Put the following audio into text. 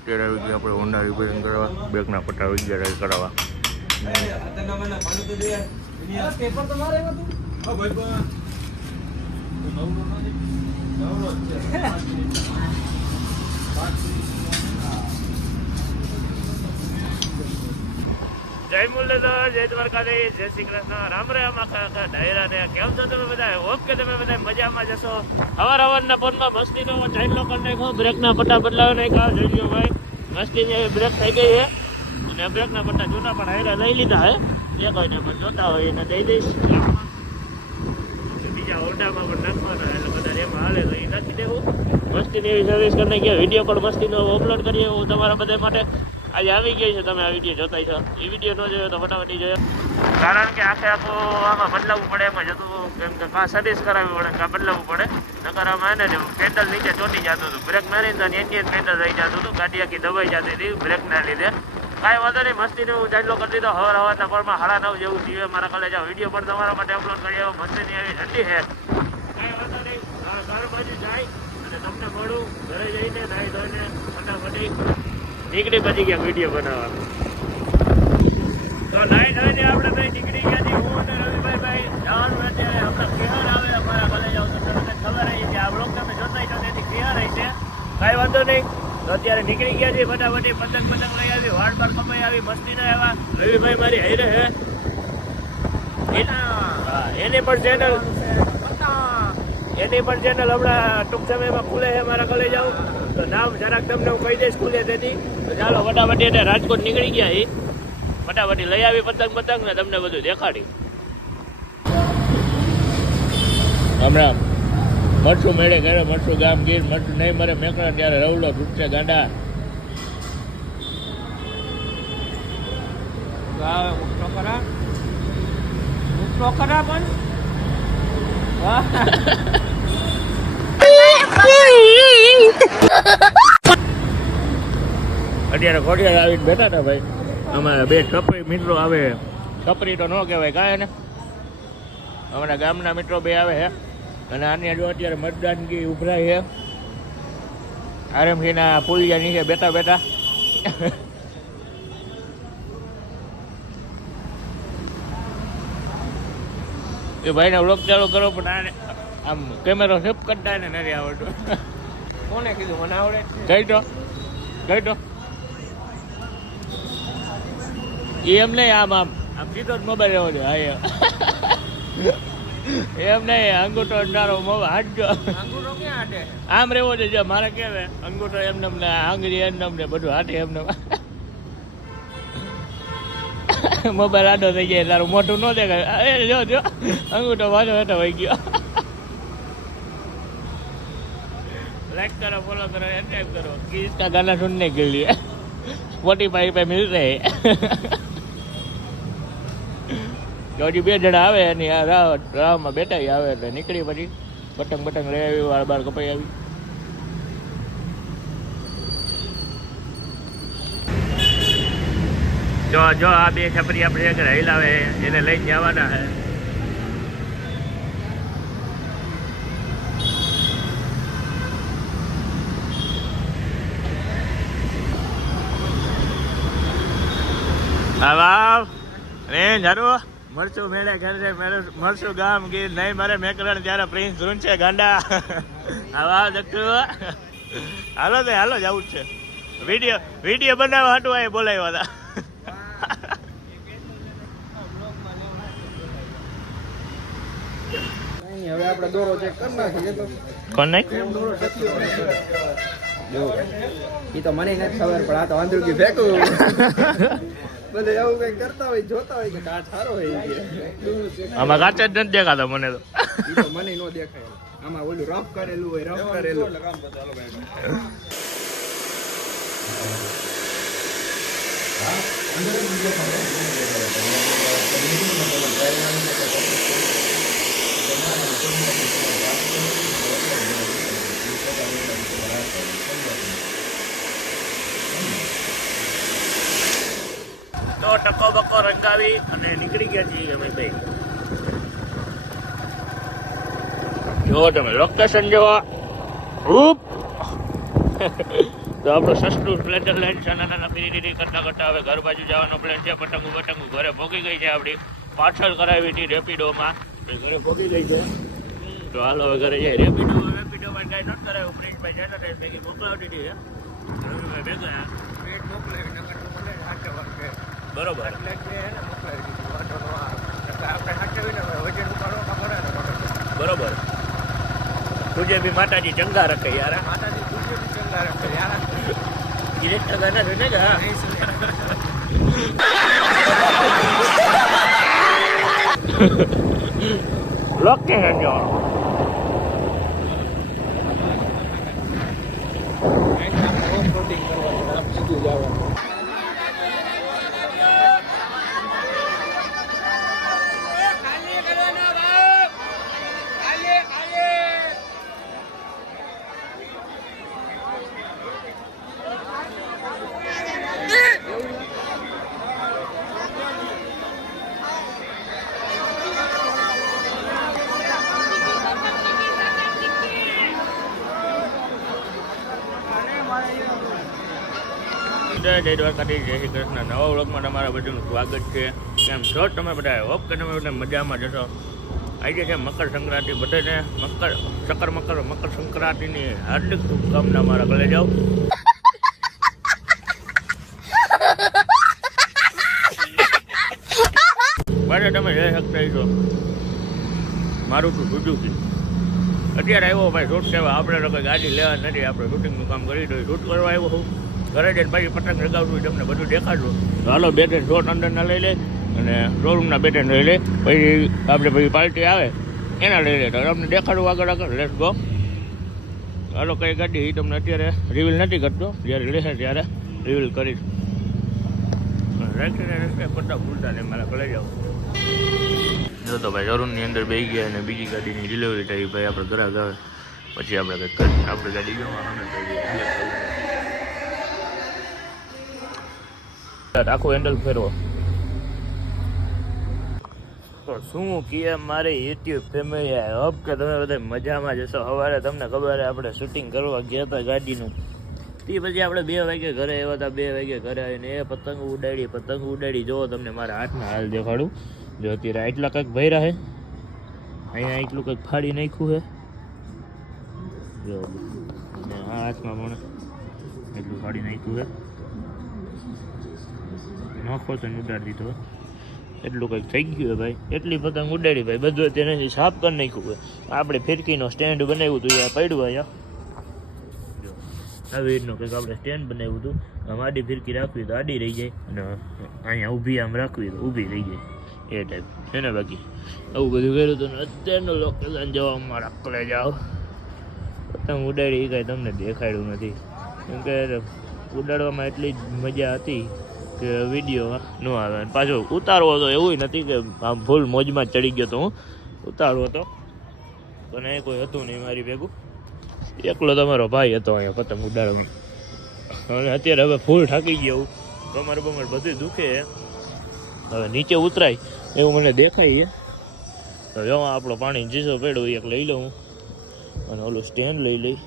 અત્યારે આવી ગયા આપણે હોન્ડા રિપેરિંગ કરવા, બ્રેકના પટ્ટા આવી ગયા રેડ કરાવવા. જય મુરલીધર, જય દ્વારકાધીશ, જય શ્રી કૃષ્ણ, રામ રામ આખા આખા ડાયરા ને. કેમ છો તમે બધા? હોપ કે તમે બધા મજામાં જશો. હવારના ફોનમાં મસ્તીનો ચાઇલ્ડ લોકર નાખો, બ્રેકના પટ્ટા બદલાવી નાખ્યા. જોઈ લો ભાઈ, મસ્તીની બ્રેક થઈ ગઈ છે અને બ્રેકના પટ્ટા જૂના પણ હારે લઈ લીધા હે. જે કોઈને પણ જોતા હોય એને દઈ દઈશ. બીજા હોન્ડામાં પણ નાખવાના એટલે બધા એમાં હાલે તો એ નાખી દેવું. મસ્તીની એવી સર્વિસ કરીને ગયા. વિડીયો પણ મસ્તીનો અપલોડ કરીએ હું તમારા બધા માટે. આજે આવી ગઈ છે, તમે આ વિડીયો જોતા છો. એ વિડીયો ન જોયો તો ફટાફટ જોયો, કારણ કે આખે આખું આમાં બદલાવવું પડે. એમાં જતું કેમ કે કાં સર્વિસ કરાવવી પડે, કાં બદલાવવું પડે. નકર આમાં એને પેડલ નીચે ચોટી જતું હતું. બ્રેક મારીને તો એન્જિન પેડલ રહી જતું હતું. ગાડી આખી દબાઈ જતી હતી બ્રેકના લીધે. કાંઈ વાંધો નહીં, મસ્તીને હું ચાલો કરી દીધો. હવારના પરમાં 9:30 જેવું થયું. મારા કાલે જાઓ વિડીયો પણ તમારા માટે અપલોડ કરી આવ્યો. મસ્તીની આવી ઠંડી છે, કાંઈ વાંધો નહીં. ઘર બાજુ જાય અને તમને મળું. ઘરે જઈને નાહી ધોઈને ફટાફટ નીકળી પછી ગયા વિડીયો બનાવવા. તો નાઈ ધોઈને આપણે ભાઈ નીકળી ગયા છીએ. હું અને રવિભાઈ જવાનું અત્યારે હમણાં ખેહર આવે અમારા કોલેજ આવતો તમને ખબર આવી છે. આ બ્લોગ તમે જોતા છો તેથી ખેહર આવી છે, કાંઈ વાંધો નહીં. તો અત્યારે નીકળી ગયા છીએ ફટાફટ. પતંગ લઈ આવી, વાળ બાર કપાઈ આવી, મસ્તી ના આવ્યા. રવિભાઈ મારી હારે હે, એની પણ ચેનલ હમણાં ટૂંક સમયમાં ખુલે છે મારા કોલેજ આવું. તો નામ જરાક તમને હું કહી દઈશ ખુલે તેથી. તો ચાલો ફટાફટ એટલે રાજકોટ નીકળી ગયા એ ફટાફટ લઈ આવી પતંગ ને તમને બધું દેખાડી. હમણાં મરચું મેળે ઘરે, મરચું ગામ ગીર, મરચું નહીં મરે મેકડા ત્યારે રવડો તૂટશે ગાંડા. પણ અત્યારે ખોડિયાર આવીને બેઠા હતા ભાઈ. અમારા બે છપરી મિત્રો આવે. છપરી તો ન કહેવાય કાંઈ ને, અમારા ગામના મિત્રો બે આવે છે. અને આની જો અત્યારે મતદાનગી ઉભરાય છે આરએમસીના પુલિયા નીચે બેઠા બેઠા. એ ભાઈને વ્લોગ ચાલુ કરો પણ આને આમ કેમેરો સેપ કરતા ને નથી આવડતું. કોને કીધું? મને આવડે. ગઈ તો એમ નહીં, આમ સીધો જ મોબાઈલ રહેવો છે. હા એમ નહીં, અંગૂઠો તારો મોબાઈલ હાટજો. અંગૂઠો ક્યાં હાટે? આમ રહેવો છે. જો મારે કેવે અંગૂઠો એમને આંગળી એમને બધું હાટે એમને. મોબાઈલ આડો થઈ જાય તારું મોઢું ન દેખાય. જો અંગૂઠો પાછો હેઠો વહી ગયો. लाइक करो, फॉलो करो, सब्सक्राइब करो कि इसका गाना सुनने के लिए स्पॉटिफाई पे मिल रहे हैं. તો હજી બે જણા આવે એની રાહમાં બેઠા આવે એટલે નીકળી પછી પતંગ લઈ આવી, વાળ બાર કપાઈ આવી. જો આ બે છપરી આપણે એક હિલાવે એને લઈ જવાના હે. વાવ રે જારું મરચું મેળે ઘરે, મરચું ગામ ગીર નહીં મારે મેકરણ ત્યારે પ્રિન્સ ધૂન છે ગાંડા. વાવ દક્ષુ હાલો તો હાલો જ આવું જ છે. વિડીયો બનાવવા હાટું આ બોલાવ્યા હતા. હવે આપણે દોરો ચેક કરી નાખીએ તો કોણ નહીં એ તો મને નથી ખબર, પણ આ તો આંધળું ફેંકું. બધે એવું કઈ કરતા હોય, જોતા હોય કે કાચ સારો હોય. આમાં કાચ જ નથી દેખાતો મને તો. એ તો મને ન દેખાય. આમાં ઓલું રફ કરેલું હોય, રફ કરેલું. તો ટકો બકો રંગાવી અને નીકળી ગયા છીએ અમે ભાઈ. જો તમે લોકેશન જોવા તો આપણો સસ્તું સ્પ્લેન્ડર લાઈન છે નાના ફીરી કરતા કરતા હવે ઘર બાજુ જવાનો પ્લાન છે. પતંગું ઘરે ભોગી ગઈ છે આપણી. પાર્સલ કરાવી હતી રેપિડોમાં, ઘરે ભોગી ગઈ છે. તો હાલો હવે ઘરે જાય. રેપિડોમાં કાંઈ નથી કરાવ્યું. પ્રિન્સભાઈ છે ને ભેગી મોકલાવી દીધી છે ભેગા. બરોબર. બરોબર. તુજે બી માતાજી ચંગા રખે યાર. માતાજી તુજે બી ચંગા રખે યાર. गिरेट लगाना रहने का लॉक के हैं जो જય દ્વારકાધીશ, જય શ્રી કૃષ્ણ. નવા વ્લોગમાં તમારા બધાનું સ્વાગત છે. કેમ છો તમે બધા? હોપ કે તમે બધા મજામાં જશો. આજે છે મકર સંક્રાંતિ. બધાને મકર સંક્રાંતિની હાર્દિક શુભકામના મારા ગળે જાઓ. બધા તમે જઈ શકતા છો. મારું તો સુઝુકી અત્યારે આવ્યો ભાઈ શૂટ કરવા. આપણે તો કંઈ ગાડી લેવા નથી, આપણે શૂટિંગનું કામ કરી દઈએ. શૂટ કરવા આવ્યો હું. ઘરે જઈને પછી પતંગ લગાવતું તમને બધું દેખાડું. તો હાલો 2-3 શોટ અંદરના લઈ લે અને શોરૂમના 2-3 લઈ લે. પછી આપણે પછી પાર્ટી આવે એના લઈ લે. તો તમને દેખાડું આગળ લેટ્સ ગો. હાલો કઈ ગાડી એ તમને અત્યારે રિવીલ નથી કરતો, જ્યારે લેશે ત્યારે રિવીલ કરીશ. રાખીને રસ્તે બધા ભૂલતા ને મારા ઘરે જાઓ. જો તો ભાઈ શોરૂમની અંદર બેસી ગયા અને બીજી ગાડીની ડિલિવરી થઈ. ભાઈ આપણે ગ્રાહક આવે પછી આપણે કંઈક કરીએ. આપણે ગાડી જોવા આખું હેન્ડલ ફેરવો. તો શું કહે મારે યુટ્યુબ ફેમિલી હોપ કે તમે બધા મજામાં જશો. સવારે તમને ખબર આપણે શૂટિંગ કરવા ગયા હતા ગાડીનું. તે પછી આપણે 2 વાગે ઘરે આવ્યા હતા. 2 વાગે ઘરે આવીને એ પતંગ ઉડાડી. જોવો તમને મારા હાથના હાલ દેખાડું. જો અત્યારે આટલા કંઈક ભર્યા છે, અહીંયા એટલું કંઈક ફાડી નાખ્યું છે. જો અને આ હાથમાં પણ એટલું ફાડી નાખ્યું છે. નોખો તો ઉડાડી દીધો. એટલું કંઈક થઈ ગયું ભાઈ. એટલી પતંગ ઉડાડી ભાઈ. બધું અત્યારે સાફ કરી નાખ્યું હોય. આપણે ફિરકીનો સ્ટેન્ડ બનાવ્યું હતું, અહીંયા પડ્યું. અહીંયા જો આવી રીતનું કંઈક આપણે સ્ટેન્ડ બનાવ્યું હતું. આમ આડી ફિરકી રાખવી તો આડી રહી જાય અને અહીંયા ઊભી આમ રાખવી તો ઊભી રહી જાય એ ટાઈપ છે ને. બાકી આવું બધું કર્યું હતું. અત્યારનું લોકેશન જવા મારા કલે જાઓ. પતંગ ઉડાડી એ કાંઈ તમને દેખાડ્યું નથી, કેમ કે ઉડાડવામાં એટલી જ મજા હતી કે વિડીયોમાં ન આવે. પાછો ઉતારવો હતો એવું નથી કે આમ ફૂલ મોજમાં જ ચડી ગયો તો હું. ઉતારવો હતો પણ એ કોઈ હતું નહીં મારી ભેગું. એકલો તમારો ભાઈ હતો અહીંયા પતંગ ઉડાડવા. અને અત્યારે હવે ફૂલ થાકી ગયો. કમર બધું દુખે. હવે નીચે ઉતરાય એવું મને દેખાય છે. તો જો આપણો પાણી જીસો પડ્યો એક લઈ લઉં અને ઓલું સ્ટેન્ડ લઈ લઈ.